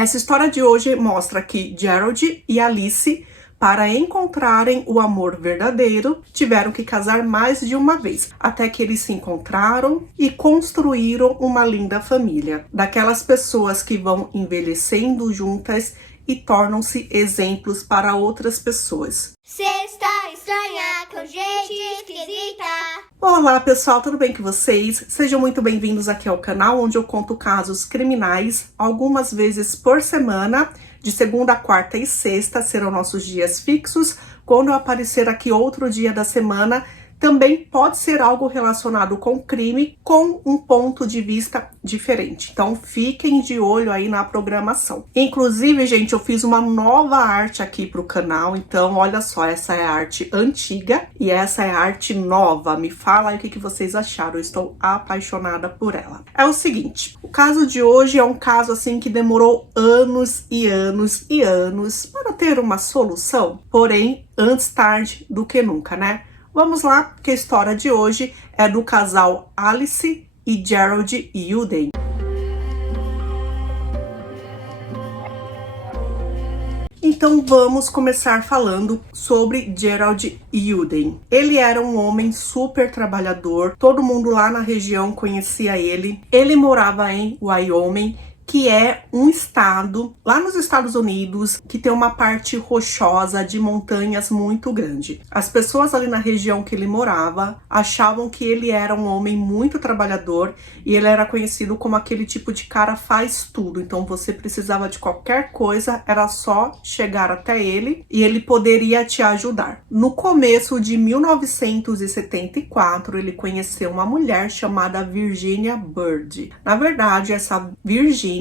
Essa história de hoje mostra que Gerald e Alice, para encontrarem o amor verdadeiro, tiveram que casar mais de uma vez, até que eles se encontraram e construíram uma linda família. Daquelas pessoas que vão envelhecendo juntas e tornam-se exemplos para outras pessoas. Sexta estranha com gente esquisita. Olá pessoal, tudo bem com vocês? Sejam muito bem-vindos aqui ao canal, onde eu conto casos criminais, algumas vezes por semana. De segunda, quarta e sexta serão nossos dias fixos. Quando eu aparecer aqui outro dia da semana, também pode ser algo relacionado com crime, com um ponto de vista diferente. Então, fiquem de olho aí na programação. Inclusive, gente, eu fiz uma nova arte aqui pro canal. Então, olha só, essa é a arte antiga e essa é a arte nova. Me fala aí o que vocês acharam. Eu estou apaixonada por ela. É o seguinte, o caso de hoje é um caso assim que demorou anos e anos e anos para ter uma solução. Porém, antes tarde do que nunca, né? Vamos lá, porque a história de hoje é do casal Alice e Gerald Yuden. Então vamos começar falando sobre Gerald Yuden. Ele era um homem super trabalhador, todo mundo lá na região conhecia ele. Ele morava em Wyoming, que é um estado lá nos Estados Unidos que tem uma parte rochosa de montanhas muito grande. As pessoas ali na região que ele morava achavam que ele era um homem muito trabalhador e ele era conhecido como aquele tipo de cara faz tudo. Então você precisava de qualquer coisa, era só chegar até ele e ele poderia te ajudar. No começo de 1974, ele conheceu uma mulher chamada Virginia Bird. Na verdade, essa Virginia,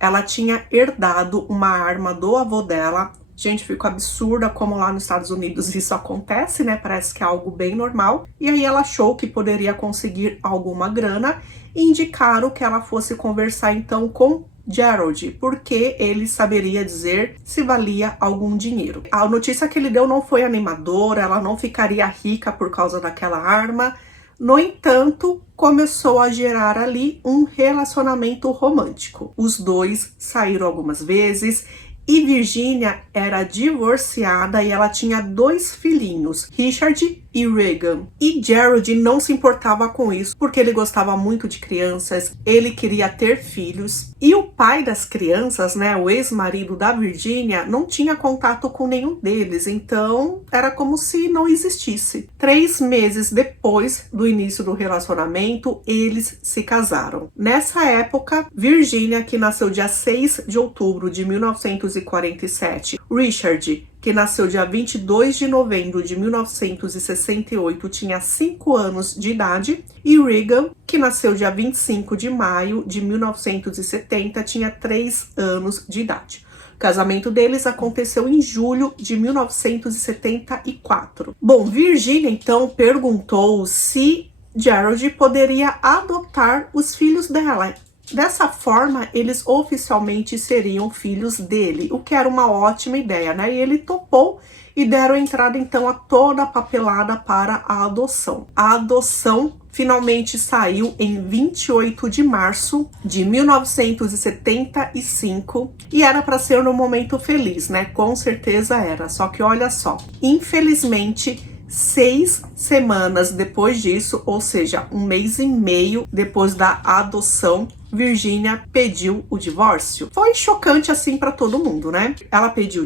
ela tinha herdado uma arma do avô dela. Gente, ficou absurda como lá nos Estados Unidos isso acontece, né? Parece que é algo bem normal. E aí ela achou que poderia conseguir alguma grana e indicaram que ela fosse conversar então com Gerald, porque ele saberia dizer se valia algum dinheiro. A notícia que ele deu não foi animadora, ela não ficaria rica por causa daquela arma. No entanto, começou a gerar ali um relacionamento romântico. Os dois saíram algumas vezes e Virginia era divorciada e ela tinha 2 filhinhos, Richard e Regan. E Gerald não se importava com isso, porque ele gostava muito de crianças, ele queria ter filhos. E o pai das crianças, né, o ex-marido da Virginia, não tinha contato com nenhum deles, então era como se não existisse. 3 meses depois do início do relacionamento, eles se casaram. Nessa época, Virginia, que nasceu dia 6 de outubro de 1947, Richard, que nasceu dia 22 de novembro de 1968, tinha 5 anos de idade, e Regan, que nasceu dia 25 de maio de 1970, tinha 3 anos de idade. O casamento deles aconteceu em julho de 1974. Bom, Virginia então perguntou se Gerald poderia adotar os filhos dela. Dessa forma, eles oficialmente seriam filhos dele, o que era uma ótima ideia, né? E ele topou e deram entrada então a toda a papelada para a adoção. A adoção finalmente saiu em 28 de março de 1975 e era para ser um momento feliz, né? Com certeza era, só que olha só, infelizmente 6 semanas depois disso, ou seja, 1 mês e meio depois da adoção, Virginia pediu o divórcio. Foi chocante assim para todo mundo, né? Ela pediu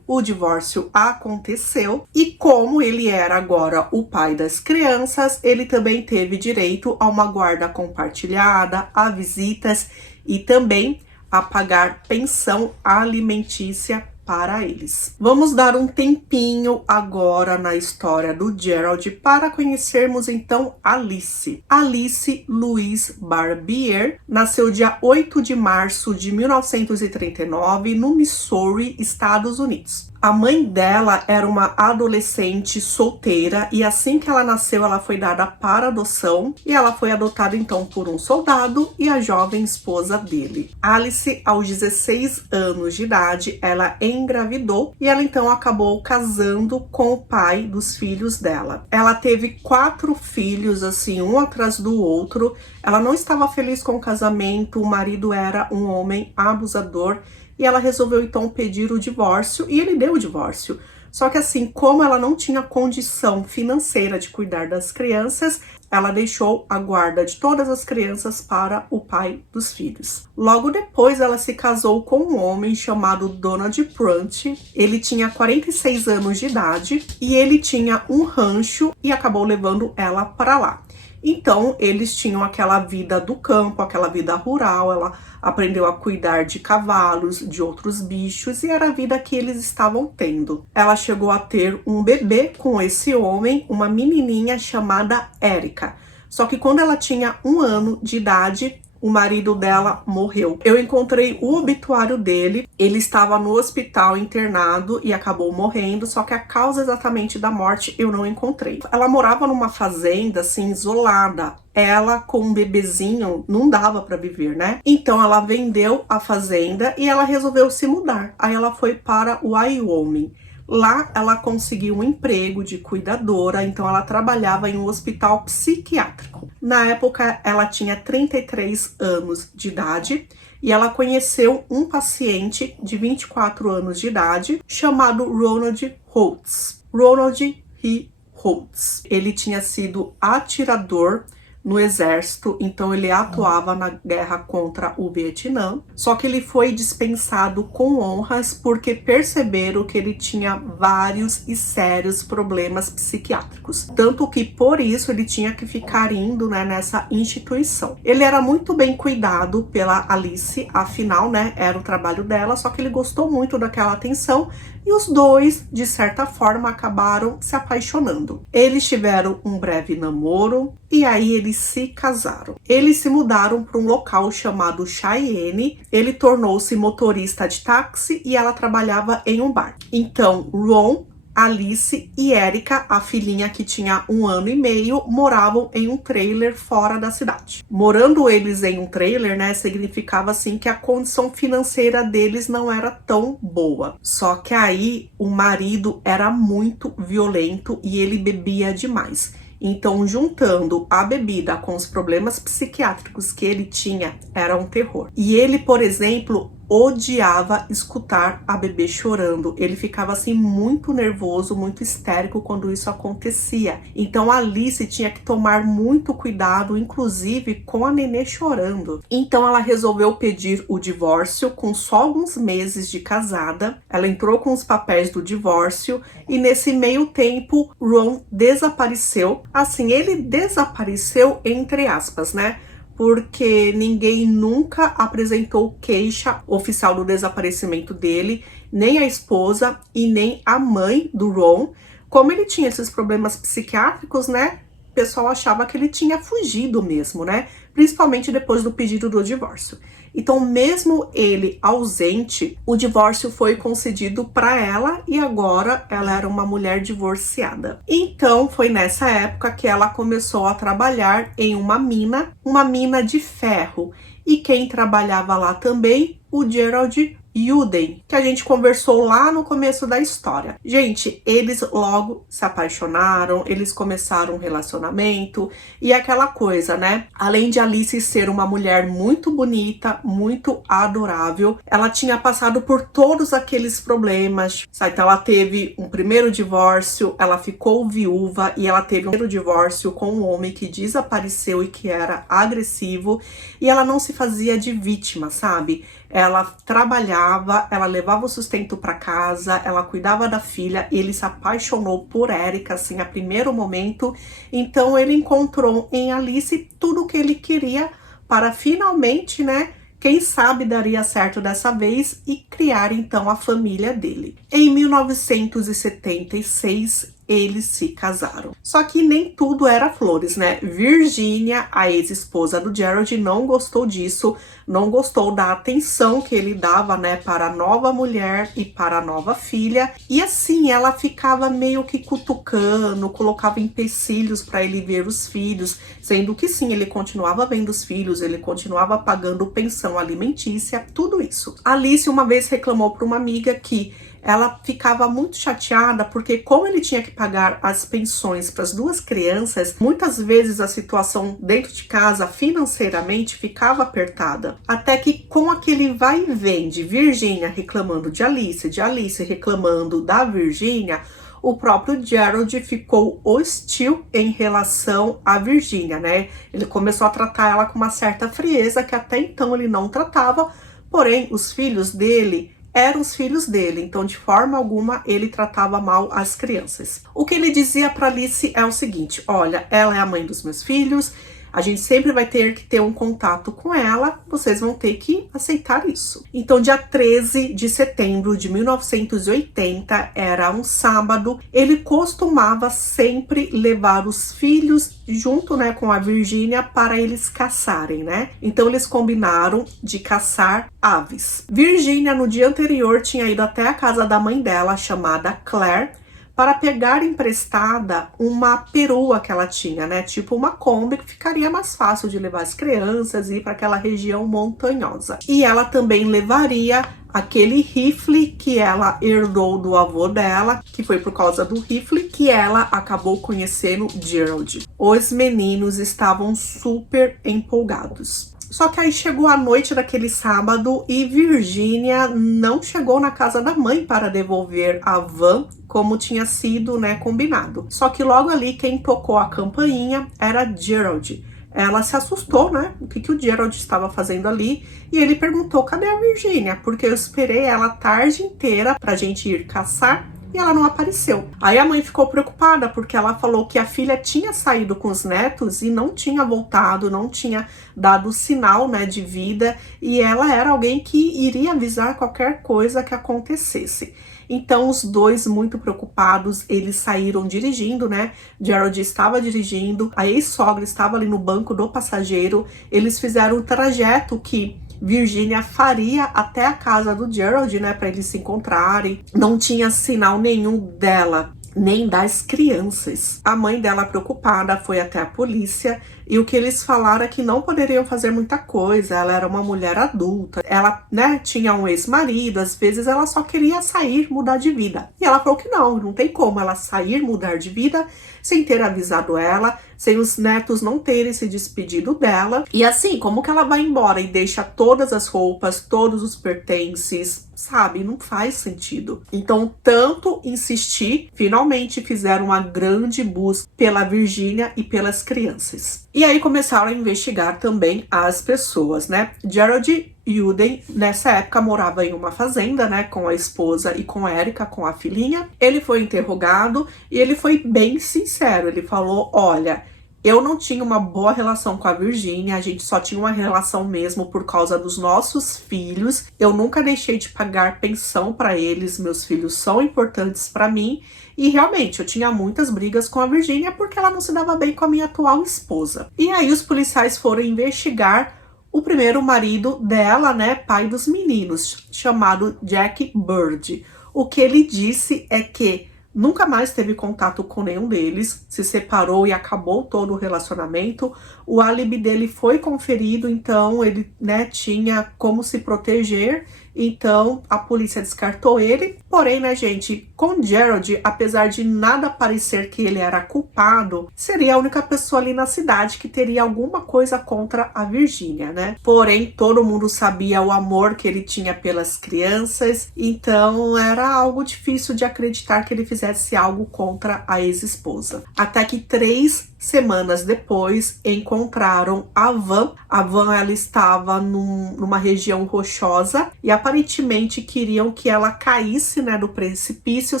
o divórcio aconteceu e como ele era agora o pai das crianças, ele também teve direito a uma guarda compartilhada, a visitas e também a pagar pensão alimentícia para eles. Vamos dar um tempinho agora na história do Gerald para conhecermos então Alice. Alice Louise Barbier nasceu dia 8 de março de 1939 no Missouri, Estados Unidos. A mãe dela era uma adolescente solteira e assim que ela nasceu, ela foi dada para adoção e ela foi adotada então por um soldado e a jovem esposa dele. Alice, aos 16 anos de idade, ela engravidou e ela então acabou casando com o pai dos filhos dela. Ela teve 4 filhos, assim, um atrás do outro. Ela não estava feliz com o casamento, o marido era um homem abusador e ela resolveu então pedir o divórcio e ele deu o divórcio. Só que assim, como ela não tinha condição financeira de cuidar das crianças, ela deixou a guarda de todas as crianças para o pai dos filhos. Logo depois, ela se casou com um homem chamado Donald Prunty. Ele tinha 46 anos de idade e ele tinha um rancho e acabou levando ela para lá. Então, eles tinham aquela vida do campo, aquela vida rural, ela aprendeu a cuidar de cavalos, de outros bichos, e era a vida que eles estavam tendo. Ela chegou a ter um bebê com esse homem, uma menininha chamada Erika. Só que quando ela tinha 1 ano de idade, o marido dela morreu. Eu encontrei o obituário dele, ele estava no hospital internado e acabou morrendo, só que a causa exatamente da morte eu não encontrei. Ela morava numa fazenda, assim, isolada. Ela com um bebezinho não dava para viver, né? Então ela vendeu a fazenda e ela resolveu se mudar. Aí ela foi para o Wyoming. Lá ela conseguiu um emprego de cuidadora, então ela trabalhava em um hospital psiquiátrico. Na época ela tinha 33 anos de idade e ela conheceu um paciente de 24 anos de idade chamado Ronald Holtz. Ronald E. Holtz. Ele tinha sido atirador no exército, então ele atuava na guerra contra o Vietnã, só que ele foi dispensado com honras porque perceberam que ele tinha vários e sérios problemas psiquiátricos, tanto que por isso ele tinha que ficar indo, né, nessa instituição. Ele era muito bem cuidado pela Alice, afinal, né, era o trabalho dela, só que ele gostou muito daquela atenção e os dois, de certa forma, acabaram se apaixonando. Eles tiveram um breve namoro e aí eles se casaram. Eles se mudaram para um local chamado Cheyenne. Ele tornou-se motorista de táxi e ela trabalhava em um bar. Então, Ron, Alice e Erika, a filhinha que tinha 1 ano e meio, moravam em um trailer fora da cidade. Morando eles em um trailer, né, significava assim que a condição financeira deles não era tão boa. Só que aí o marido era muito violento e ele bebia demais. Então, juntando a bebida com os problemas psiquiátricos que ele tinha, era um terror. E ele, por exemplo, odiava escutar a bebê chorando. Ele ficava assim muito nervoso, muito histérico quando isso acontecia. Então a Alice tinha que tomar muito cuidado, inclusive com a nenê chorando. Então ela resolveu pedir o divórcio com só alguns meses de casada. Ela entrou com os papéis do divórcio e nesse meio tempo Ron desapareceu. Assim, ele desapareceu entre aspas, né? Porque ninguém nunca apresentou queixa oficial do desaparecimento dele, nem a esposa e nem a mãe do Ron. Como ele tinha esses problemas psiquiátricos, né, o pessoal achava que ele tinha fugido mesmo, né, principalmente depois do pedido do divórcio. Então, mesmo ele ausente, o divórcio foi concedido para ela e agora ela era uma mulher divorciada. Então, foi nessa época que ela começou a trabalhar em uma mina de ferro. E quem trabalhava lá também? O Gerald Uden, que a gente conversou lá no começo da história. Gente, eles logo se apaixonaram, eles começaram um relacionamento e aquela coisa, né? Além de Alice ser uma mulher muito bonita, muito adorável, ela tinha passado por todos aqueles problemas. Então ela teve um primeiro divórcio, ela ficou viúva e ela teve um primeiro divórcio com um homem que desapareceu e que era agressivo e ela não se fazia de vítima, sabe? Ela trabalhava, ela levava o sustento para casa, ela cuidava da filha, ele se apaixonou por Erika, assim, a primeiro momento. Então ele encontrou em Alice tudo o que ele queria para finalmente, né, quem sabe daria certo dessa vez e criar então a família dele. Em 1976, eles se casaram. Só que nem tudo era flores, né? Virginia, a ex-esposa do Gerald, não gostou disso, não gostou da atenção que ele dava, né, para a nova mulher e para a nova filha. E assim, ela ficava meio que cutucando, colocava empecilhos para ele ver os filhos, sendo que sim, ele continuava vendo os filhos, ele continuava pagando pensão alimentícia, tudo isso. Alice uma vez reclamou para uma amiga que ela ficava muito chateada porque, como ele tinha que pagar as pensões para as duas crianças, muitas vezes a situação dentro de casa financeiramente ficava apertada. Até que, com aquele vai e vem de Virginia reclamando de Alice reclamando da Virginia, o próprio Gerald ficou hostil em relação a Virginia, né? Ele começou a tratar ela com uma certa frieza que até então ele não tratava, porém os filhos dele eram os filhos dele, então de forma alguma ele tratava mal as crianças. O que ele dizia para Alice é o seguinte: olha, ela é a mãe dos meus filhos, a gente sempre vai ter que ter um contato com ela, vocês vão ter que aceitar isso. Então, dia 13 de setembro de 1980, era um sábado, ele costumava sempre levar os filhos junto, né, com a Virginia para eles caçarem, né? Então, eles combinaram de caçar aves. Virginia, no dia anterior, tinha ido até a casa da mãe dela, chamada Claire, para pegar emprestada uma perua que ela tinha, né? Tipo uma Kombi, que ficaria mais fácil de levar as crianças e ir para aquela região montanhosa. E ela também levaria aquele rifle que ela herdou do avô dela, que foi por causa do rifle que ela acabou conhecendo Gerald. Os meninos estavam super empolgados. Só que aí chegou a noite daquele sábado e Virginia não chegou na casa da mãe para devolver a van como tinha sido, né, combinado. Só que logo ali quem tocou a campainha era Gerald. Ela se assustou, né? O que o Gerald estava fazendo ali? E ele perguntou: cadê a Virginia? Porque eu esperei ela a tarde inteira pra gente ir caçar e ela não apareceu. Aí a mãe ficou preocupada porque ela falou que a filha tinha saído com os netos e não tinha voltado, não tinha dado sinal, né, de vida, e ela era alguém que iria avisar qualquer coisa que acontecesse. Então, os dois, muito preocupados, eles saíram dirigindo, né? Gerald estava dirigindo, a ex-sogra estava ali no banco do passageiro. Eles fizeram o trajeto que Virginia faria até a casa do Gerald, né? Para eles se encontrarem. Não tinha sinal nenhum dela, nem das crianças. A mãe dela, preocupada, foi até a polícia e o que eles falaram é que não poderiam fazer muita coisa. Ela era uma mulher adulta, ela, né, tinha um ex-marido, às vezes ela só queria sair, mudar de vida. E ela falou que não tem como ela sair, mudar de vida sem ter avisado ela, sem os netos não terem se despedido dela. E assim, como que ela vai embora e deixa todas as roupas, todos os pertences, sabe? Não faz sentido. Então, tanto insistir, finalmente fizeram uma grande busca pela Virginia e pelas crianças. E aí começaram a investigar também as pessoas, né? Gerald Uden, nessa época, morava em uma fazenda, né, com a esposa e com a Erica, com a filhinha. Ele foi interrogado e ele foi bem sincero. Ele falou: olha, eu não tinha uma boa relação com a Virginia, a gente só tinha uma relação mesmo por causa dos nossos filhos. Eu nunca deixei de pagar pensão para eles, meus filhos são importantes para mim. E realmente, eu tinha muitas brigas com a Virginia porque ela não se dava bem com a minha atual esposa. E aí os policiais foram investigar o primeiro marido dela, né, pai dos meninos, chamado Jack Bird. O que ele disse é que nunca mais teve contato com nenhum deles, se separou e acabou todo o relacionamento. O álibi dele foi conferido, então ele, né, tinha como se proteger. Então a polícia descartou ele. Porém, né, gente, com Gerald, apesar de nada parecer que ele era culpado, seria a única pessoa ali na cidade que teria alguma coisa contra a Virginia, né? Porém, todo mundo sabia o amor que ele tinha pelas crianças, então era algo difícil de acreditar que ele fizesse algo contra a ex-esposa. Até que 3 semanas depois encontraram a van. A van, ela estava numa região rochosa e aparentemente queriam que ela caísse, né, do precipício,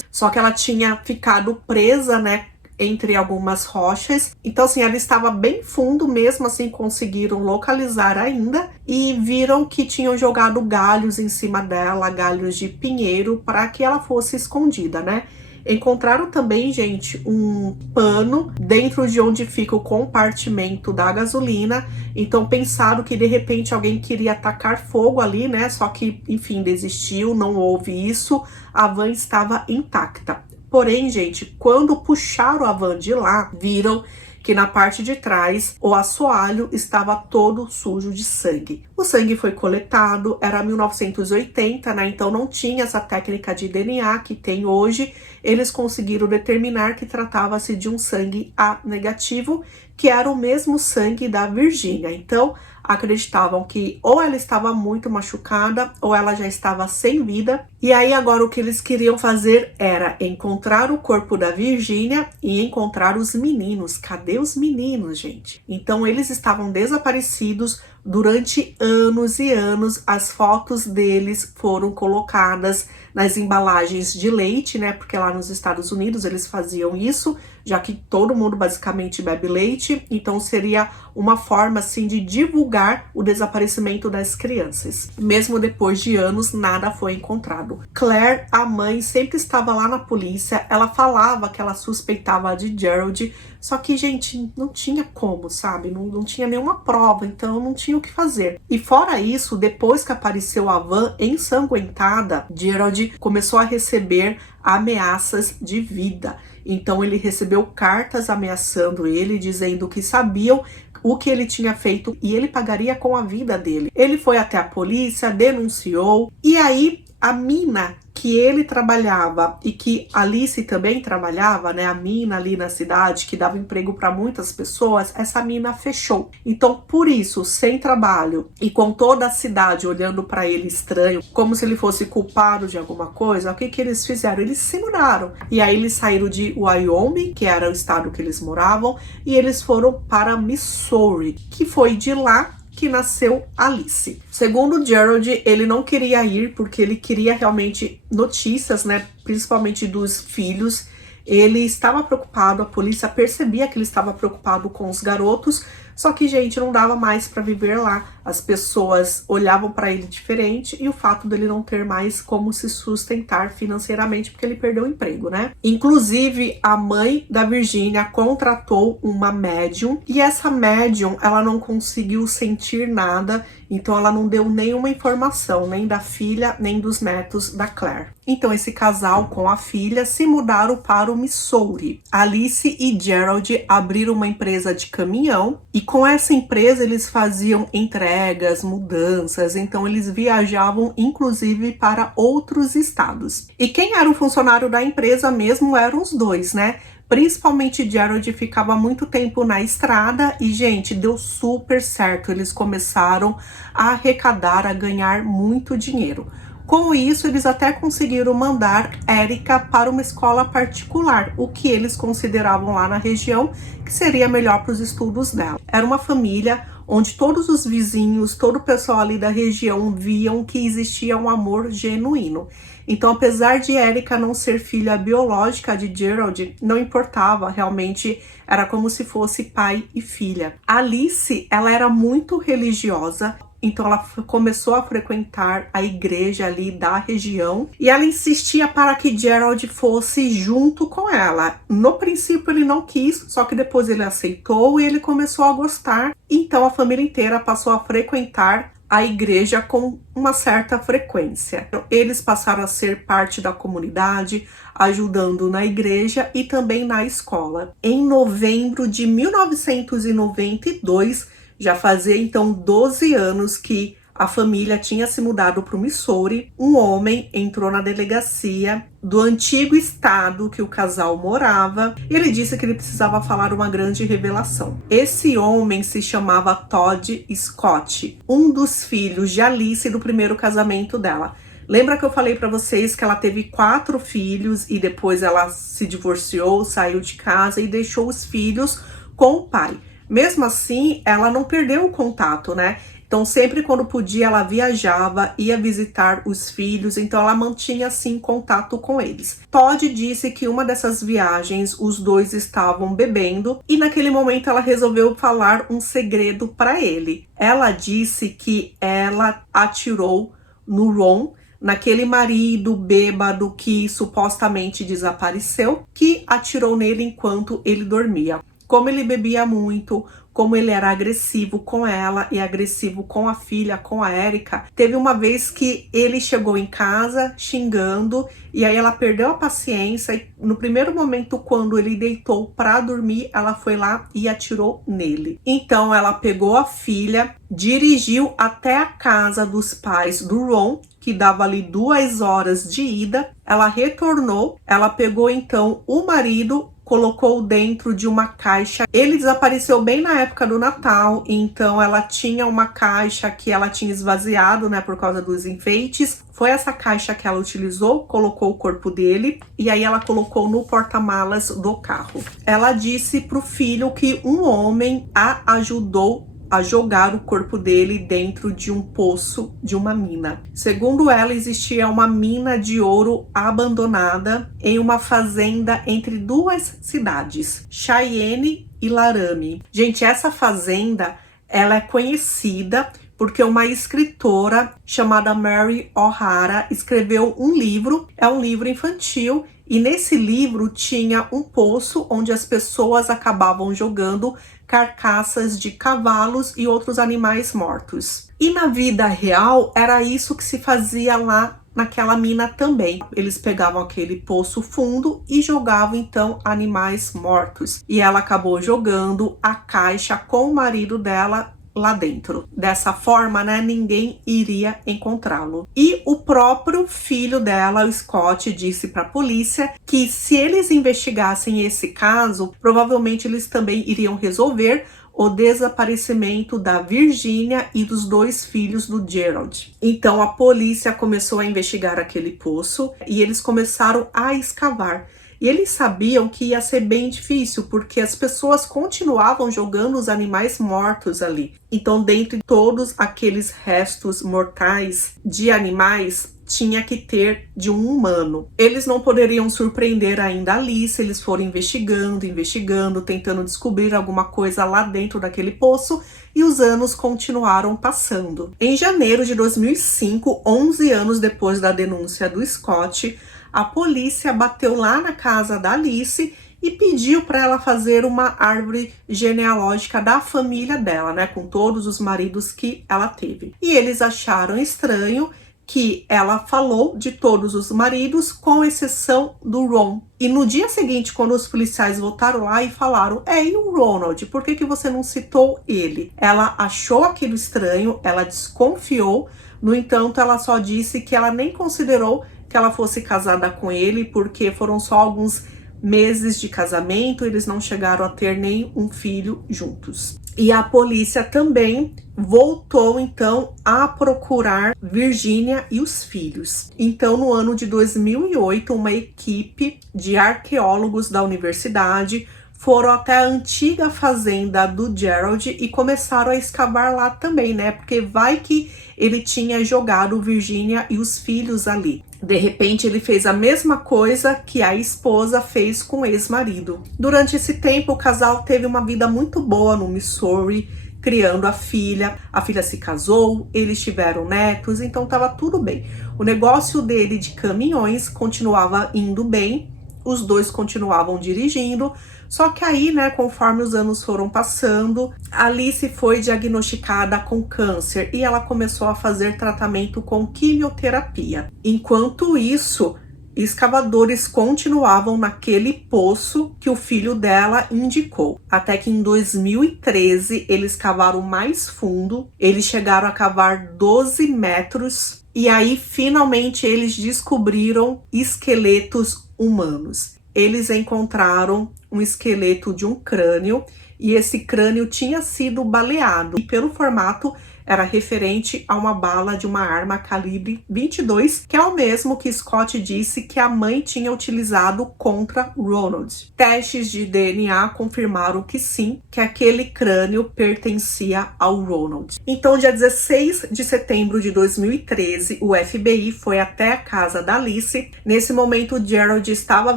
só que ela tinha ficado presa, né, entre algumas rochas. Então assim, ela estava bem fundo, mesmo assim conseguiram localizar ainda e viram que tinham jogado galhos em cima dela, galhos de pinheiro, para que ela fosse escondida, né? Encontraram também, gente, um pano dentro de onde fica o compartimento da gasolina. Então pensaram que de repente alguém queria atacar fogo ali, né? Só que, enfim, desistiu, não houve isso. A van estava intacta. Porém, gente, quando puxaram a van de lá, viram que na parte de trás o assoalho estava todo sujo de sangue. O sangue foi coletado, era 1980, né? Então não tinha essa técnica de DNA que tem hoje. Eles conseguiram determinar que tratava-se de um sangue A negativo, que era o mesmo sangue da Virginia. Então acreditavam que ou ela estava muito machucada ou ela já estava sem vida. E aí agora o que eles queriam fazer era encontrar o corpo da Virginia e encontrar os meninos. Cadê os meninos, gente? Então eles estavam desaparecidos durante anos e anos. As fotos deles foram colocadas nas embalagens de leite, né? Porque lá nos Estados Unidos eles faziam isso, já que todo mundo basicamente bebe leite, então seria uma forma assim de divulgar o desaparecimento das crianças. Mesmo depois de anos, nada foi encontrado. Claire, a mãe, sempre estava lá na polícia, ela falava que ela suspeitava de Gerald, só que, gente, não tinha como, sabe? Não tinha nenhuma prova, então não tinha o que fazer. E fora isso, depois que apareceu a van ensanguentada, Gerald começou a receber ameaças de vida. Então ele recebeu cartas ameaçando ele, dizendo que sabiam o que ele tinha feito e ele pagaria com a vida dele. Ele foi até a polícia, denunciou, e aí a mina que ele trabalhava e que Alice também trabalhava, né, a mina ali na cidade que dava emprego para muitas pessoas, essa mina fechou. Então, por isso, sem trabalho e com toda a cidade olhando para ele estranho, como se ele fosse culpado de alguma coisa, o que que eles fizeram? Eles se mudaram. E aí eles saíram de Wyoming, que era o estado que eles moravam, e eles foram para Missouri, que foi de lá que nasceu Alice. Segundo Gerald, ele não queria ir porque ele queria realmente notícias, né, principalmente dos filhos. Ele estava preocupado, a polícia percebia que ele estava preocupado com os garotos, só que, gente, não dava mais para viver lá. As pessoas olhavam para ele diferente e o fato dele não ter mais como se sustentar financeiramente porque ele perdeu o emprego, né? Inclusive, a mãe da Virginia contratou uma médium e essa médium, ela não conseguiu sentir nada, então ela não deu nenhuma informação, nem da filha, nem dos netos da Claire. Então esse casal com a filha se mudaram para o Missouri. Alice e Gerald abriram uma empresa de caminhão e com essa empresa eles faziam entregas, mudanças, então eles viajavam inclusive para outros estados. E quem era o funcionário da empresa mesmo eram os dois, né? Principalmente Gerald ficava muito tempo na estrada e, gente, deu super certo. Eles começaram a arrecadar, a ganhar muito dinheiro. Com isso, eles até conseguiram mandar Erica para uma escola particular, o que eles consideravam lá na região que seria melhor para os estudos dela. Era uma família onde todos os vizinhos, todo o pessoal ali da região viam que existia um amor genuíno. Então, apesar de Erica não ser filha biológica de Gerald, não importava, realmente era como se fosse pai e filha. Alice, ela era muito religiosa, então ela começou a frequentar a igreja ali da região e ela insistia para que Gerald fosse junto com ela. No princípio ele não quis, só que depois ele aceitou e ele começou a gostar. Então a família inteira passou a frequentar a igreja com uma certa frequência. Eles passaram a ser parte da comunidade, ajudando na igreja e também na escola. Em novembro de 1992, já fazia então 12 anos que a família tinha se mudado para o Missouri. Um homem entrou na delegacia do antigo estado que o casal morava. Ele disse que ele precisava falar uma grande revelação. Esse homem se chamava Todd Scott, um dos filhos de Alice do primeiro casamento dela. Lembra que eu falei para vocês que ela teve 4 filhos e depois ela se divorciou, saiu de casa e deixou os filhos com o pai. Mesmo assim, ela não perdeu o contato, né? Então, sempre quando podia, ela viajava, ia visitar os filhos, então ela mantinha, assim, contato com eles. Todd disse que uma dessas viagens, os dois estavam bebendo, e naquele momento ela resolveu falar um segredo para ele. Ela disse que ela atirou no Ron naquele marido bêbado que supostamente desapareceu, que atirou nele enquanto ele dormia. Como ele bebia muito, como ele era agressivo com ela e agressivo com a filha, com a Erika, teve uma vez que ele chegou em casa xingando e aí ela perdeu a paciência e no primeiro momento, quando ele deitou para dormir, ela foi lá e atirou nele. Então ela pegou a filha, dirigiu até a casa dos pais do Ron, que dava ali 2 horas de ida. Ela retornou, ela pegou então o marido, colocou dentro de uma caixa. Ele desapareceu bem na época do Natal, então ela tinha uma caixa que ela tinha esvaziado, né, por causa dos enfeites. Foi essa caixa que ela utilizou, colocou o corpo dele e aí ela colocou no porta-malas do carro. Ela disse pro filho que um homem a ajudou a jogar o corpo dele dentro de um poço de uma mina. Segundo ela, existia uma mina de ouro abandonada em uma fazenda entre 2 cidades, Cheyenne e Laramie. Gente, essa fazenda, ela é conhecida porque uma escritora chamada Mary O'Hara escreveu um livro, é um livro infantil, e nesse livro tinha um poço onde as pessoas acabavam jogando carcaças de cavalos e outros animais mortos. E na vida real era isso que se fazia lá naquela mina também. Eles pegavam aquele poço fundo e jogavam então animais mortos. E ela acabou jogando a caixa com o marido dela lá dentro. Dessa forma, né, ninguém iria encontrá-lo. E o próprio filho dela, o Scott, disse para a polícia que se eles investigassem esse caso, provavelmente eles também iriam resolver o desaparecimento da Virginia e dos 2 filhos do Gerald. Então a polícia começou a investigar aquele poço e eles começaram a escavar. E eles sabiam que ia ser bem difícil, porque as pessoas continuavam jogando os animais mortos ali. Então, dentre todos aqueles restos mortais de animais, tinha que ter de um humano. Eles não poderiam surpreender ainda a Alice, eles foram investigando, tentando descobrir alguma coisa lá dentro daquele poço, e os anos continuaram passando. Em janeiro de 2005, 11 anos depois da denúncia do Scott, a polícia bateu lá na casa da Alice e pediu para ela fazer uma árvore genealógica da família dela, né, com todos os maridos que ela teve. E eles acharam estranho que ela falou de todos os maridos, com exceção do Ron. E no dia seguinte, quando os policiais voltaram lá e falaram, e o Ronald, por que você não citou ele? Ela achou aquilo estranho, ela desconfiou, no entanto, ela só disse que ela nem considerou que ela fosse casada com ele, porque foram só alguns meses de casamento, eles não chegaram a ter nem um filho juntos. E a polícia também voltou então a procurar Virginia e os filhos. Então, no ano de 2008, uma equipe de arqueólogos da universidade foram até a antiga fazenda do Gerald e começaram a escavar lá também, né? Porque vai que ele tinha jogado Virginia e os filhos ali. De repente, ele fez a mesma coisa que a esposa fez com o ex-marido. Durante esse tempo, o casal teve uma vida muito boa no Missouri, criando a filha se casou, eles tiveram netos, então estava tudo bem. O negócio dele de caminhões continuava indo bem, os 2 continuavam dirigindo, só que aí, né, conforme os anos foram passando, Alice foi diagnosticada com câncer e ela começou a fazer tratamento com quimioterapia. Enquanto isso, escavadores continuavam naquele poço que o filho dela indicou. Até que em 2013, eles cavaram mais fundo, eles chegaram a cavar 12 metros e aí, finalmente, eles descobriram esqueletos humanos. Eles encontraram um esqueleto de um crânio e esse crânio tinha sido baleado. E pelo formato, era referente a uma bala de uma arma calibre 22, que é o mesmo que Scott disse que a mãe tinha utilizado contra Ronald. Testes de DNA confirmaram que sim, que aquele crânio pertencia ao Ronald. Então, dia 16 de setembro de 2013, o FBI foi até a casa da Alice. Nesse momento, Gerald estava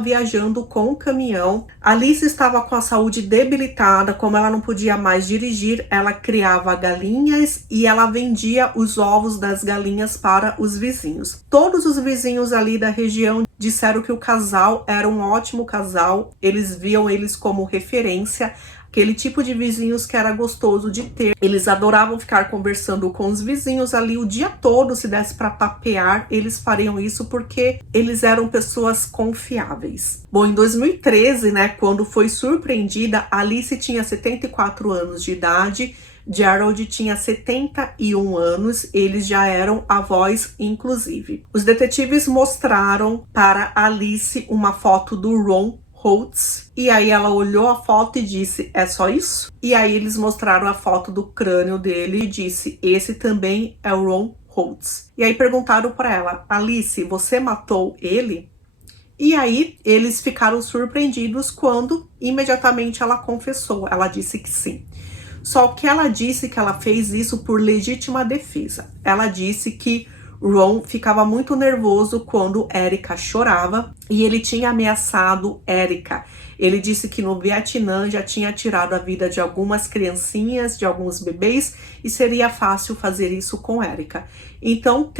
viajando com um caminhão. Alice estava com a saúde debilitada, como ela não podia mais dirigir, ela criava galinhas e e ela vendia os ovos das galinhas para os vizinhos. Todos os vizinhos ali da região disseram que o casal era um ótimo casal, eles viam eles como referência, aquele tipo de vizinhos que era gostoso de ter. Eles adoravam ficar conversando com os vizinhos ali o dia todo. Se desse para papear, eles fariam isso porque eles eram pessoas confiáveis. Bom, em 2013, né, quando foi surpreendida, Alice tinha 74 anos de idade, Gerald tinha 71 anos, eles já eram avós, inclusive. Os detetives mostraram para Alice uma foto do Ron Holtz, e aí ela olhou a foto e disse, é só isso? E aí eles mostraram a foto do crânio dele e disse, esse também é o Ron Holtz. E aí perguntaram para ela, Alice, você matou ele? E aí eles ficaram surpreendidos quando imediatamente ela confessou, ela disse que sim. Só que ela disse que ela fez isso por legítima defesa. Ela disse que Ron ficava muito nervoso quando Erica chorava e ele tinha ameaçado Erica. Ele disse que no Vietnã já tinha tirado a vida de algumas criancinhas, de alguns bebês, e seria fácil fazer isso com Erica. Então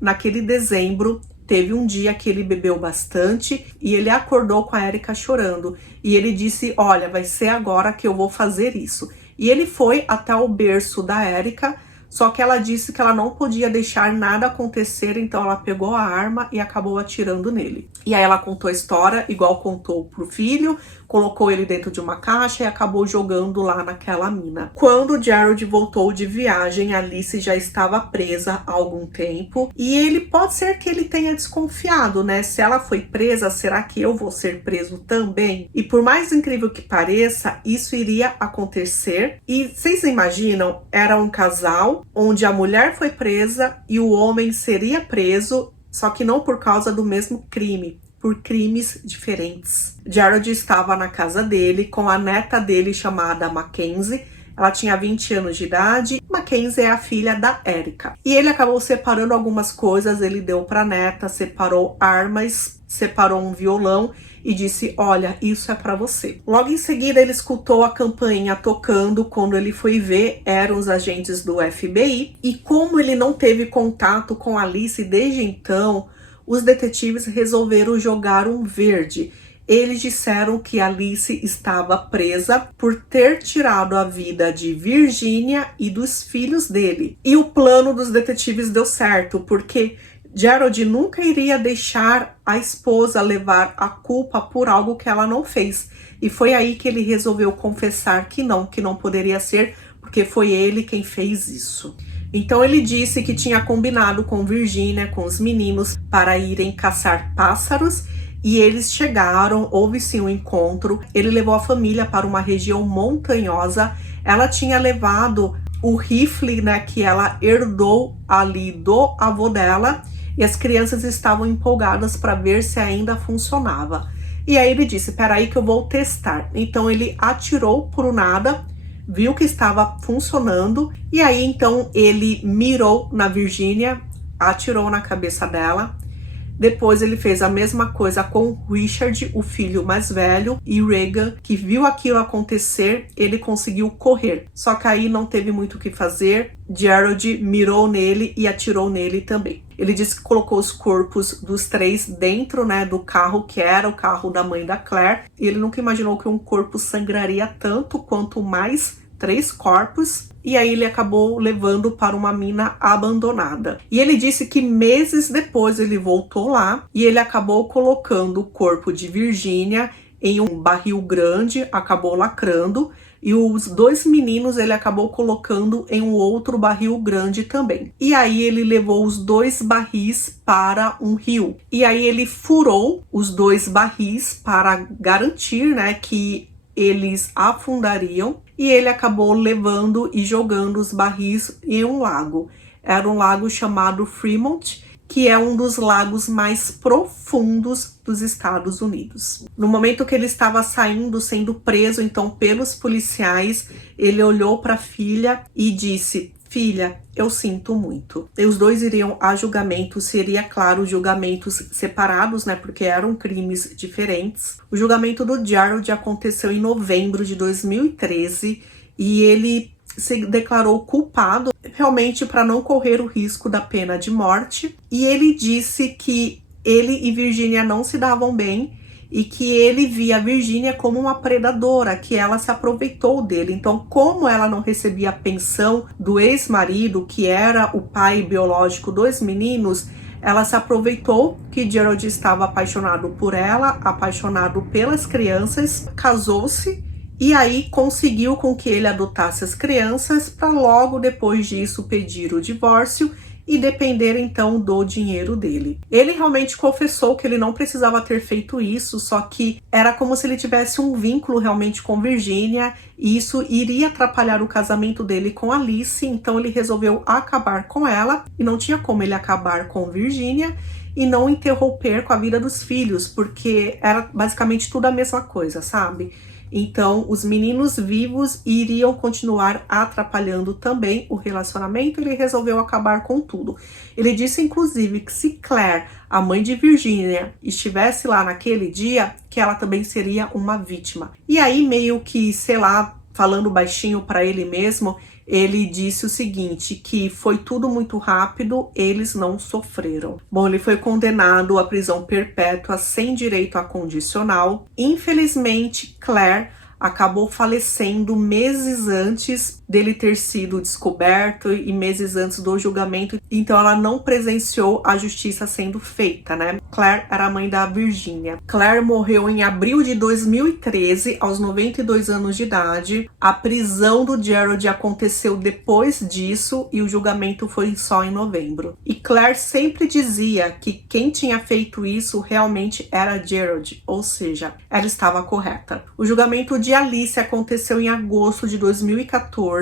naquele dezembro, teve um dia que ele bebeu bastante e ele acordou com a Erica chorando. E ele disse, olha, vai ser agora que eu vou fazer isso. E ele foi até o berço da Erica, só que ela disse que ela não podia deixar nada acontecer, então ela pegou a arma e acabou atirando nele. E aí ela contou a história, igual contou pro filho, colocou ele dentro de uma caixa e acabou jogando lá naquela mina. Quando Gerald voltou de viagem, Alice já estava presa há algum tempo, e ele pode ser que ele tenha desconfiado, né? Se ela foi presa, será que eu vou ser preso também? E por mais incrível que pareça, isso iria acontecer. E vocês imaginam, era um casal onde a mulher foi presa e o homem seria preso, só que não por causa do mesmo crime, por crimes diferentes. Gerald estava na casa dele com a neta dele chamada Mackenzie. Ela tinha 20 anos de idade. Mackenzie é a filha da Erica. E ele acabou separando algumas coisas, ele deu para a neta, separou armas, separou um violão e disse, olha, isso é para você. Logo em seguida, ele escutou a campainha tocando. Quando ele foi ver, eram os agentes do FBI. E como ele não teve contato com Alice desde então, os detetives resolveram jogar um verde. Eles disseram que Alice estava presa por ter tirado a vida de Virginia e dos filhos dele. E o plano dos detetives deu certo, porque Gerald nunca iria deixar a esposa levar a culpa por algo que ela não fez. E foi aí que ele resolveu confessar que não poderia ser, porque foi ele quem fez isso. Então ele disse que tinha combinado com Virginia, com os meninos, para irem caçar pássaros, e eles chegaram, houve sim um encontro. Ele levou a família para uma região montanhosa. Ela tinha levado o rifle, né, que ela herdou ali do avô dela, e as crianças estavam empolgadas para ver se ainda funcionava. E aí ele disse, peraí que eu vou testar. Então ele atirou por nada, viu que estava funcionando, e aí então ele mirou na Virginia, atirou na cabeça dela. Depois ele fez a mesma coisa com Richard, o filho mais velho, e Regan, que viu aquilo acontecer, ele conseguiu correr. Só que aí não teve muito o que fazer, Gerald mirou nele e atirou nele também. Ele disse que colocou os corpos dos três dentro, né, do carro, que era o carro da mãe da Claire, e ele nunca imaginou que um corpo sangraria tanto quanto mais 3 corpos, e aí ele acabou levando para uma mina abandonada. E ele disse que meses depois ele voltou lá e ele acabou colocando o corpo de Virginia em um barril grande, acabou lacrando, e os 2 meninos ele acabou colocando em um outro barril grande também. E aí ele levou os 2 barris para um rio. E aí ele furou os 2 barris para garantir, né, que eles afundariam, e ele acabou levando e jogando os barris em um lago. Era um lago chamado Fremont, que é um dos lagos mais profundos dos Estados Unidos. No momento que ele estava saindo, sendo preso então pelos policiais, ele olhou para a filha e disse, filha, eu sinto muito. E os 2 iriam a julgamento, seria claro, julgamentos separados, né, porque eram crimes diferentes. O julgamento do Gerald aconteceu em novembro de 2013 e ele se declarou culpado, realmente para não correr o risco da pena de morte. E ele disse que ele e Virginia não se davam bem e que ele via a Virginia como uma predadora, que ela se aproveitou dele. Então, como ela não recebia a pensão do ex-marido, que era o pai biológico dos meninos, ela se aproveitou que Gerald estava apaixonado por ela, apaixonado pelas crianças, casou-se e aí conseguiu com que ele adotasse as crianças para logo depois disso pedir o divórcio e depender então do dinheiro dele. Ele realmente confessou que ele não precisava ter feito isso, só que era como se ele tivesse um vínculo realmente com Virginia e isso iria atrapalhar o casamento dele com Alice, então ele resolveu acabar com ela e não tinha como ele acabar com Virginia e não interromper com a vida dos filhos, porque era basicamente tudo a mesma coisa, sabe? Então, os meninos vivos iriam continuar atrapalhando também o relacionamento. Ele resolveu acabar com tudo. Ele disse, inclusive, que se Claire, a mãe de Virginia, estivesse lá naquele dia, que ela também seria uma vítima. E aí, meio que, sei lá, falando baixinho para ele mesmo, ele disse o seguinte, que foi tudo muito rápido, eles não sofreram. Bom, ele foi condenado à prisão perpétua sem direito a condicional. Infelizmente, Claire acabou falecendo meses antes dele ter sido descoberto e meses antes do julgamento, então ela não presenciou a justiça sendo feita, né? Claire era a mãe da Virginia. Claire morreu em abril de 2013, aos 92 anos de idade. A prisão do Gerald aconteceu depois disso e o julgamento foi só em novembro. E Claire sempre dizia que quem tinha feito isso realmente era Gerald, ou seja, ela estava correta. O julgamento de Alice aconteceu em agosto de 2014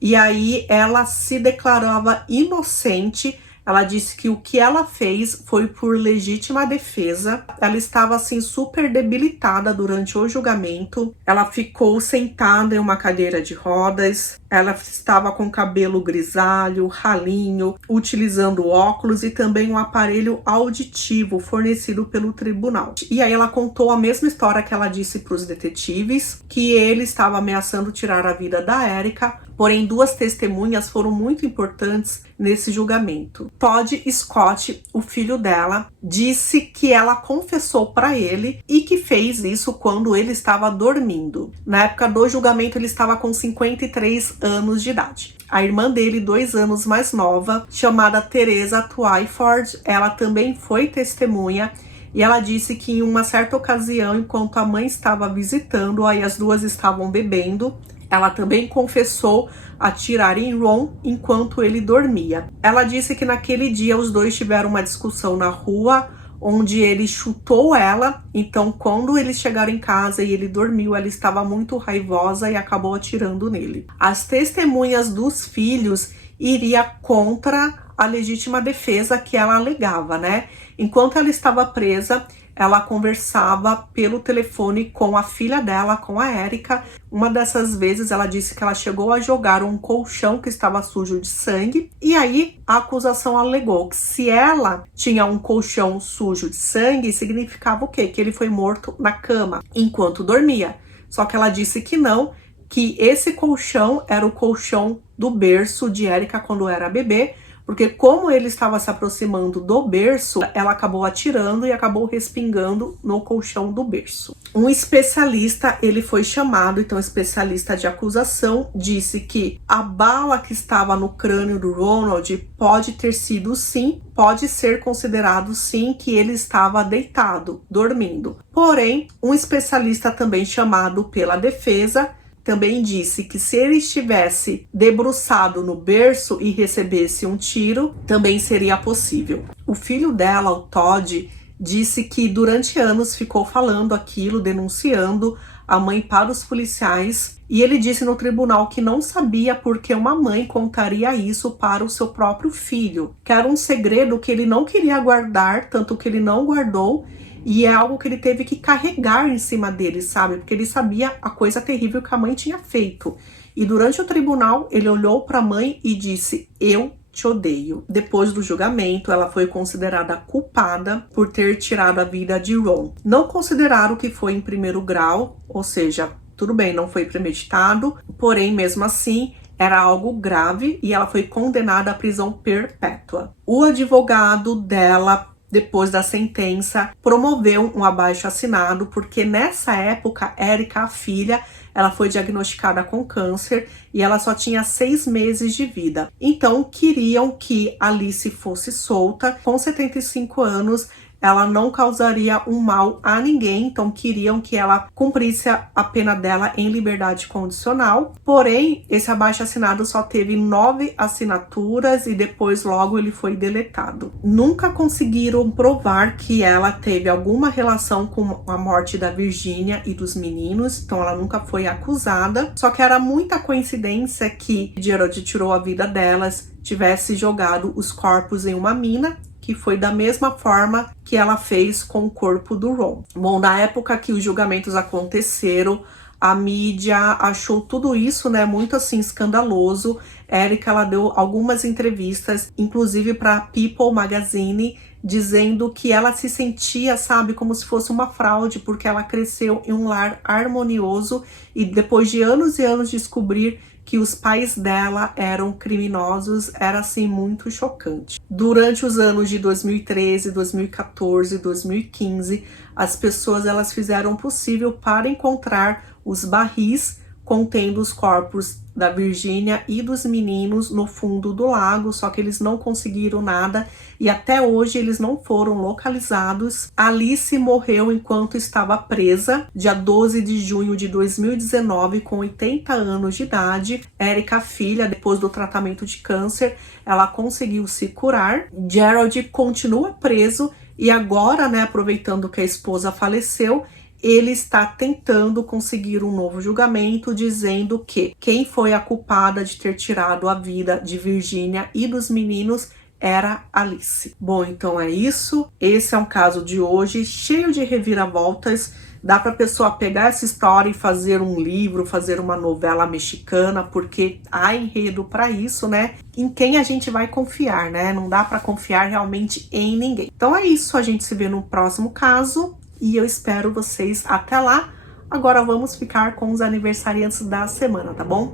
e aí ela se declarava inocente. Ela disse que o que ela fez foi por legítima defesa. Ela estava assim super debilitada durante o julgamento. Ela ficou sentada em uma cadeira de rodas. Ela estava com cabelo grisalho, ralinho, utilizando óculos e também um aparelho auditivo fornecido pelo tribunal. E aí ela contou a mesma história que ela disse para os detetives, que ele estava ameaçando tirar a vida da Erica. Porém, duas testemunhas foram muito importantes nesse julgamento. Todd Scott, o filho dela, disse que ela confessou para ele e que fez isso quando ele estava dormindo. Na época do julgamento, ele estava com 53 anos de idade. A irmã dele, 2 anos mais nova, chamada Teresa Twyford, ela também foi testemunha. E ela disse que em uma certa ocasião, enquanto a mãe estava visitando, aí as duas estavam bebendo, ela também confessou atirar em Ron enquanto ele dormia. Ela disse que naquele dia os dois tiveram uma discussão na rua, onde ele chutou ela. Então, quando eles chegaram em casa e ele dormiu, ela estava muito raivosa e acabou atirando nele. As testemunhas dos filhos iriam contra a legítima defesa que ela alegava, né? Enquanto ela estava presa, ela conversava pelo telefone com a filha dela, com a Erica. Uma dessas vezes ela disse que ela chegou a jogar um colchão que estava sujo de sangue. E aí a acusação alegou que se ela tinha um colchão sujo de sangue, significava o quê? Que ele foi morto na cama enquanto dormia. Só que ela disse que não, que esse colchão era o colchão do berço de Erica quando era bebê, porque como ele estava se aproximando do berço, ela acabou atirando e acabou respingando no colchão do berço. Um especialista, ele foi chamado, então especialista de acusação, disse que a bala que estava no crânio do Ronald pode ter sido sim, pode ser considerado sim que ele estava deitado, dormindo. Porém, um especialista também chamado pela defesa, também disse que se ele estivesse debruçado no berço e recebesse um tiro, também seria possível. O filho dela, o Todd, disse que durante anos ficou falando aquilo, denunciando a mãe para os policiais, e ele disse no tribunal que não sabia por que uma mãe contaria isso para o seu próprio filho, que era um segredo que ele não queria guardar, tanto que ele não guardou. E é algo que ele teve que carregar em cima dele, sabe? Porque ele sabia a coisa terrível que a mãe tinha feito. E durante o tribunal, ele olhou para a mãe e disse, eu te odeio. Depois do julgamento, ela foi considerada culpada por ter tirado a vida de Ron. Não consideraram que foi em primeiro grau, ou seja, tudo bem, não foi premeditado, porém, mesmo assim, era algo grave e ela foi condenada à prisão perpétua. O advogado dela, depois da sentença, promoveu um abaixo-assinado, porque nessa época, Érica, a filha, ela foi diagnosticada com câncer e ela só tinha 6 meses de vida. Então, queriam que Alice fosse solta. Com 75 anos, ela não causaria um mal a ninguém, então queriam que ela cumprisse a pena dela em liberdade condicional. Porém, esse abaixo-assinado só teve 9 assinaturas e depois logo ele foi deletado. Nunca conseguiram provar que ela teve alguma relação com a morte da Virginia e dos meninos, então ela nunca foi acusada. Só que era muita coincidência que Gerald tirou a vida delas, tivesse jogado os corpos em uma mina, que foi da mesma forma que ela fez com o corpo do Ron. Bom, na época que os julgamentos aconteceram, a mídia achou tudo isso, né, muito assim escandaloso. Érica, ela deu algumas entrevistas, inclusive para People Magazine, dizendo que ela se sentia, sabe, como se fosse uma fraude, porque ela cresceu em um lar harmonioso e depois de anos e anos descobrir que os pais dela eram criminosos, era assim muito chocante. Durante os anos de 2013, 2014, 2015, as pessoas elas fizeram o possível para encontrar os barris contendo os corpos da Virginia e dos meninos no fundo do lago, só que eles não conseguiram nada e até hoje eles não foram localizados. Alice morreu enquanto estava presa, dia 12 de junho de 2019, com 80 anos de idade. Érica, filha, depois do tratamento de câncer, ela conseguiu se curar. Gerald continua preso e agora, né, aproveitando que a esposa faleceu, ele está tentando conseguir um novo julgamento, dizendo que quem foi a culpada de ter tirado a vida de Virginia e dos meninos era Alice. Bom, então é isso. Esse é um caso de hoje cheio de reviravoltas. Dá para a pessoa pegar essa história e fazer um livro, fazer uma novela mexicana, porque há enredo para isso, né? Em quem a gente vai confiar, né? Não dá para confiar realmente em ninguém. Então é isso, a gente se vê no próximo caso. E eu espero vocês até lá. Agora vamos ficar com os aniversariantes da semana, tá bom?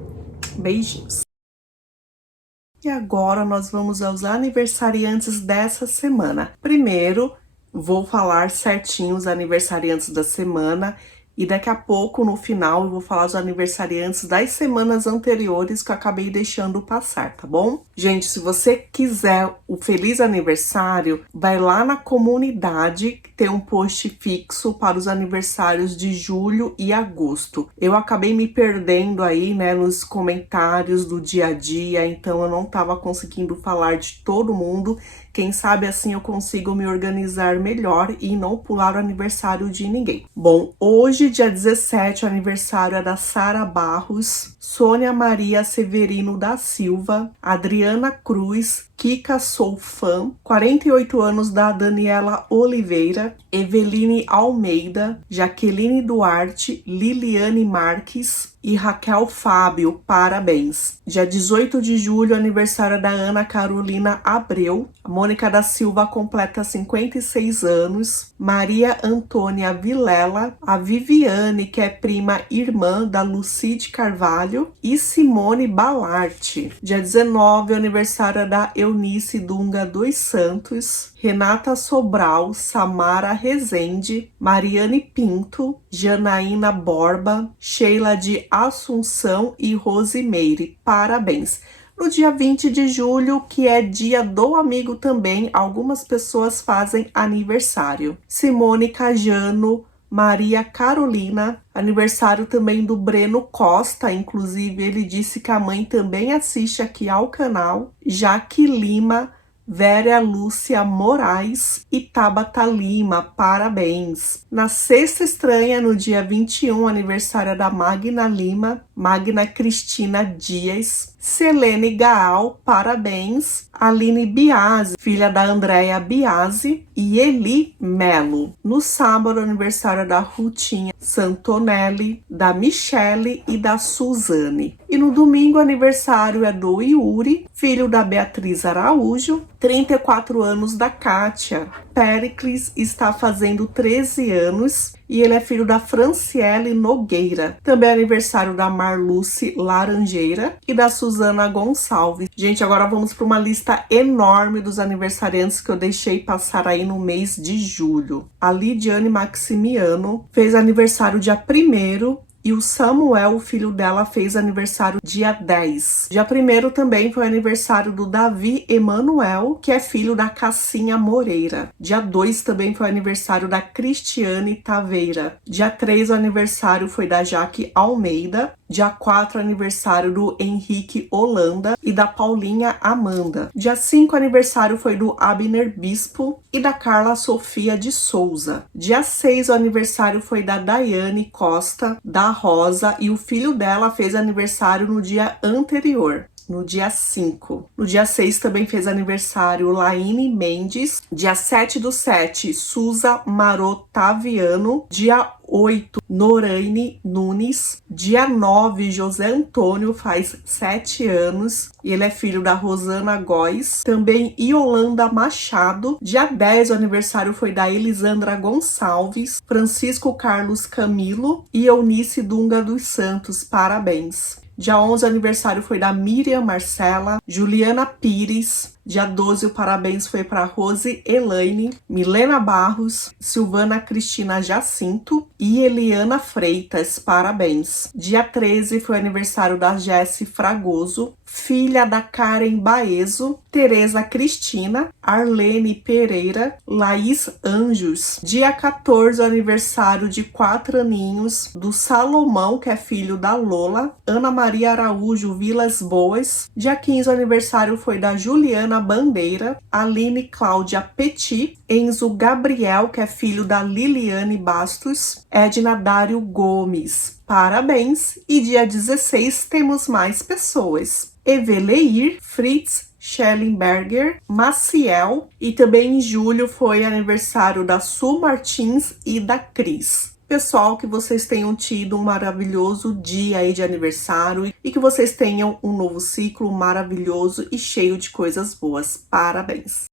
Beijinhos. E agora nós vamos aos aniversariantes dessa semana. Primeiro, vou falar certinho os aniversariantes da semana. E daqui a pouco, no final, eu vou falar os aniversariantes das semanas anteriores que eu acabei deixando passar, tá bom? Gente, se você quiser o feliz aniversário, vai lá na comunidade, que tem um post fixo para os aniversários de julho e agosto. Eu acabei me perdendo aí, né, nos comentários do dia a dia, então eu não tava conseguindo falar de todo mundo. Quem sabe assim eu consigo me organizar melhor e não pular o aniversário de ninguém. Bom, hoje, dia 17, o aniversário é da Sara Barros, Sônia Maria Severino da Silva, Adriana Cruz, Kika Sou Fã, 48 anos da Daniela Oliveira, Eveline Almeida, Jaqueline Duarte, Liliane Marques e Raquel Fábio, parabéns. Dia 18 de julho, aniversário da Ana Carolina Abreu, a Mônica da Silva completa 56 anos, Maria Antônia Vilela, a Viviane, que é prima irmã da Lucide Carvalho, e Simone Balarte. Dia 19, aniversário da Eunice Dunga dos Santos, Renata Sobral, Samara Rezende, Mariane Pinto, Janaína Borba, Sheila de Assunção e Rosimeire. Parabéns! No dia 20 de julho, que é dia do amigo também, algumas pessoas fazem aniversário. Simone Cajano, Maria Carolina, aniversário também do Breno Costa, inclusive ele disse que a mãe também assiste aqui ao canal. Jaque Lima, Vera Lúcia Moraes e Tabata Lima, parabéns. Na sexta estranha, no dia 21, aniversário da Magna Lima, Magna Cristina Dias, Selene Gaal, parabéns. Aline Biasi, filha da Andréia Biasi, e Eli Melo. No sábado, aniversário da Rutinha Santonelli, da Michele e da Suzane. E no domingo, aniversário é do Yuri, filho da Beatriz Araújo, 34 anos da Kátia. Péricles está fazendo 13 anos e ele é filho da Franciele Nogueira. Também é aniversário da Marluce Laranjeira e da Suzana Gonçalves. Gente, agora vamos para uma lista enorme dos aniversariantes que eu deixei passar aí no mês de julho. A Lidiane Maximiano fez aniversário dia 1º. E o Samuel, o filho dela, fez aniversário dia 10. Dia 1º também foi aniversário do Davi Emanuel, que é filho da Cassinha Moreira. Dia 2 também foi aniversário da Cristiane Taveira. Dia 3 o aniversário foi da Jaque Almeida. Dia 4 aniversário do Henrique Holanda e da Paulinha Amanda. Dia 5 aniversário foi do Abner Bispo e da Carla Sofia de Souza. Dia 6 o aniversário foi da Daiane Costa, da Rosa, e o filho dela fez aniversário no dia anterior, no dia 5. No dia 6 também fez aniversário Laine Mendes. Dia 7/7, Suza Marotaviano. Dia 8, Noraine Nunes. Dia 9, José Antônio faz 7 anos e ele é filho da Rosana Góes. Também Yolanda Machado. Dia 10, o aniversário foi da Elisandra Gonçalves, Francisco Carlos Camilo e Eunice Dunga dos Santos. Parabéns! Dia 11, o aniversário foi da Miriam Marcela, Juliana Pires. Dia 12, o parabéns foi para Rose Elaine, Milena Barros, Silvana Cristina Jacinto e Eliana Freitas. Parabéns. Dia 13 foi o aniversário da Jessi Fragoso, filha da Karen Baezo, Tereza Cristina, Arlene Pereira, Laís Anjos. Dia 14, o aniversário de 4 aninhos do Salomão, que é filho da Lola, Ana Maria Araújo Vilas Boas. Dia 15, o aniversário foi da Juliana Bandeira, Aline Cláudia Petit, Enzo Gabriel, que é filho da Liliane Bastos, Edna Dário Gomes. Parabéns! E dia 16 temos mais pessoas. Eveleir Fritz Schellenberger, Maciel, e também em julho foi aniversário da Su Martins e da Cris. Pessoal, que vocês tenham tido um maravilhoso dia aí de aniversário e que vocês tenham um novo ciclo maravilhoso e cheio de coisas boas. Parabéns!